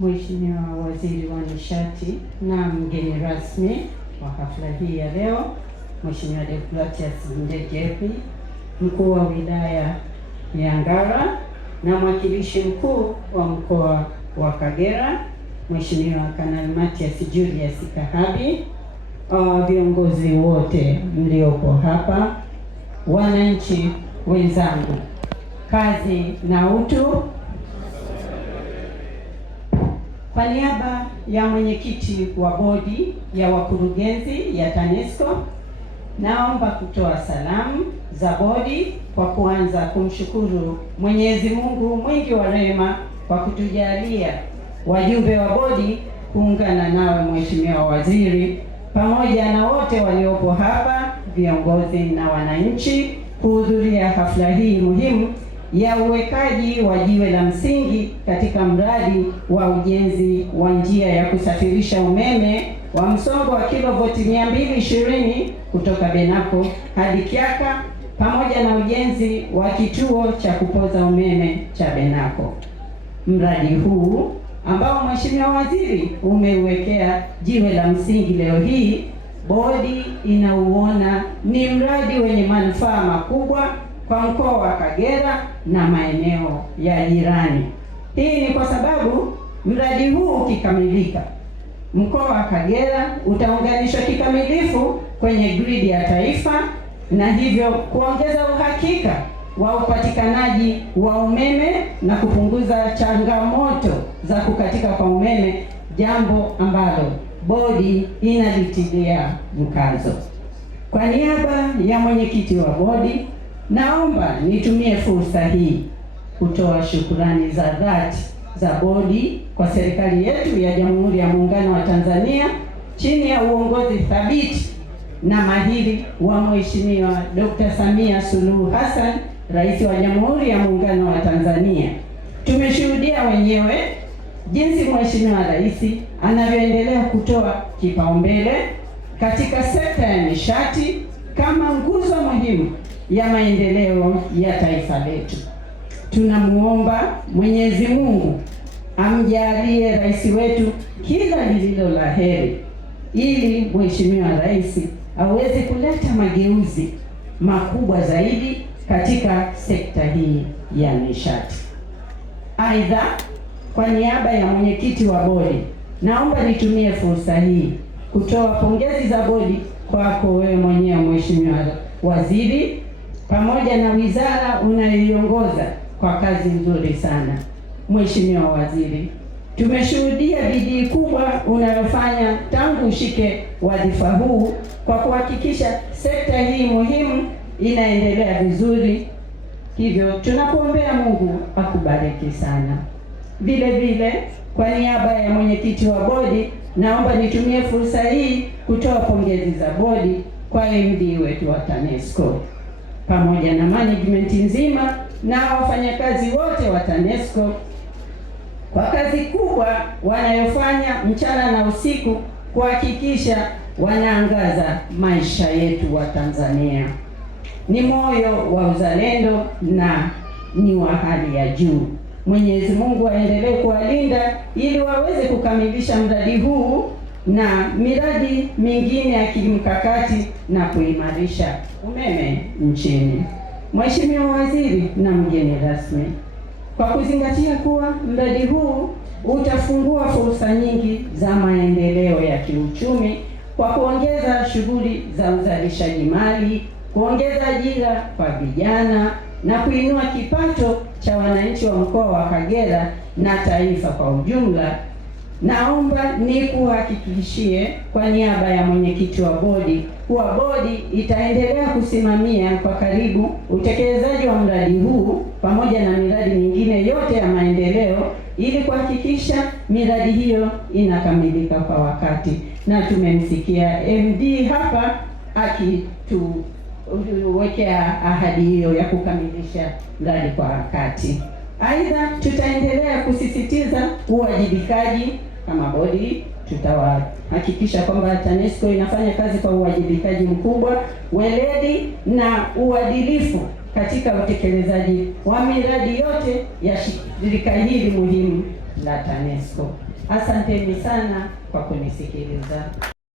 Mheshimiwa Waziri wa Nishati na mgeni rasmi wa hafla hii ya leo, Mheshimiwa Deogratias Ndejepi, mkuu wa wilaya ya Ngara na mwakilishi mkuu wa mkoa wa Kagera, Mheshimiwa Kanali Mathias Julius Kahabi, viongozi wote mliopo hapa, wananchi wenzangu, kazi na utu. Kwa niaba ya mwenyekiti wa bodi ya wakurugenzi ya TANESCO, naomba kutoa salamu za bodi kwa kuanza kumshukuru Mwenyezi Mungu mwingi wa rehema kwa kutujalia wajumbe wa bodi kuungana nawe Mheshimiwa Waziri, pamoja na wote waliopo hapa, viongozi na wananchi, kuhudhuria hafla hii muhimu ya uwekaji wa jiwe la msingi katika mradi wa ujenzi wa njia ya kusafirisha umeme wa msongo wa kilovoti 220 kutoka Benako hadi Kyaka, pamoja na ujenzi wa kituo cha kupoza umeme cha Benako. Mradi huu ambao Mheshimiwa Waziri umeuwekea jiwe la msingi leo hii, bodi inauona ni mradi wenye manufaa makubwa kwa mkoa wa Kagera na maeneo ya jirani. Hii ni kwa sababu mradi huu ukikamilika, mkoa wa Kagera utaunganishwa kikamilifu kwenye gridi ya taifa na hivyo kuongeza uhakika wa upatikanaji wa umeme na kupunguza changamoto za kukatika kwa umeme, jambo ambalo bodi inalitilia mkazo. Kwa niaba ya mwenyekiti wa bodi, naomba nitumie fursa hii kutoa shukrani za dhati za bodi kwa serikali yetu ya Jamhuri ya Muungano wa Tanzania chini ya uongozi thabiti na mahiri wa Mheshimiwa Dr. Samia Suluhu Hassan, Rais wa Jamhuri ya Muungano wa Tanzania. Tumeshuhudia wenyewe jinsi Mheshimiwa Rais anavyoendelea kutoa kipaumbele katika sekta ya nishati kama nguzo muhimu ya maendeleo ya taifa letu. Tunamuomba Mwenyezi Mungu amjalie rais wetu kila lililo la heri, ili Mheshimiwa Rais aweze kuleta mageuzi makubwa zaidi katika sekta hii ya nishati. Aidha, kwa niaba ya mwenyekiti wa bodi, naomba nitumie fursa hii kutoa pongezi za bodi kwako wewe mwenyewe Mheshimiwa Waziri, pamoja na wizara unayoiongoza kwa kazi nzuri sana. Mheshimiwa Waziri, tumeshuhudia bidii kubwa unayofanya tangu ushike wadhifa huu kwa kuhakikisha sekta hii muhimu inaendelea vizuri. Hivyo tunakuombea Mungu akubariki sana. Vile vile, kwa niaba ya mwenyekiti wa bodi, naomba nitumie fursa hii kutoa pongezi za bodi kwa MD wetu wa TANESCO pamoja na management nzima na wafanyakazi wote wa TANESCO kwa kazi kubwa wanayofanya mchana na usiku kuhakikisha wanaangaza maisha yetu wa Tanzania. Ni moyo wa uzalendo na ni wa hali ya juu. Mwenyezi Mungu aendelee kuwalinda ili waweze kukamilisha mradi huu na miradi mingine ya kimkakati na kuimarisha umeme nchini. Mheshimiwa Waziri na mgeni rasmi, kwa kuzingatia kuwa mradi huu utafungua fursa nyingi za maendeleo ya kiuchumi kwa kuongeza shughuli za uzalishaji mali, kuongeza ajira kwa vijana na kuinua kipato cha wananchi wa mkoa wa Kagera na taifa kwa ujumla, naomba nikuhakikishie kwa niaba ya mwenyekiti wa bodi kuwa bodi itaendelea kusimamia kwa karibu utekelezaji wa mradi huu pamoja na miradi mingine yote ya maendeleo ili kuhakikisha miradi hiyo inakamilika kwa wakati. Na tumemsikia MD hapa akituwekea ahadi hiyo ya kukamilisha mradi kwa wakati. Aidha, tutaendelea kusisitiza uwajibikaji kama bodi. Tutawahakikisha kwamba TANESCO inafanya kazi kwa uwajibikaji mkubwa, weledi na uadilifu katika utekelezaji wa miradi yote ya shirika hili muhimu la TANESCO. Asanteni sana kwa kunisikiliza.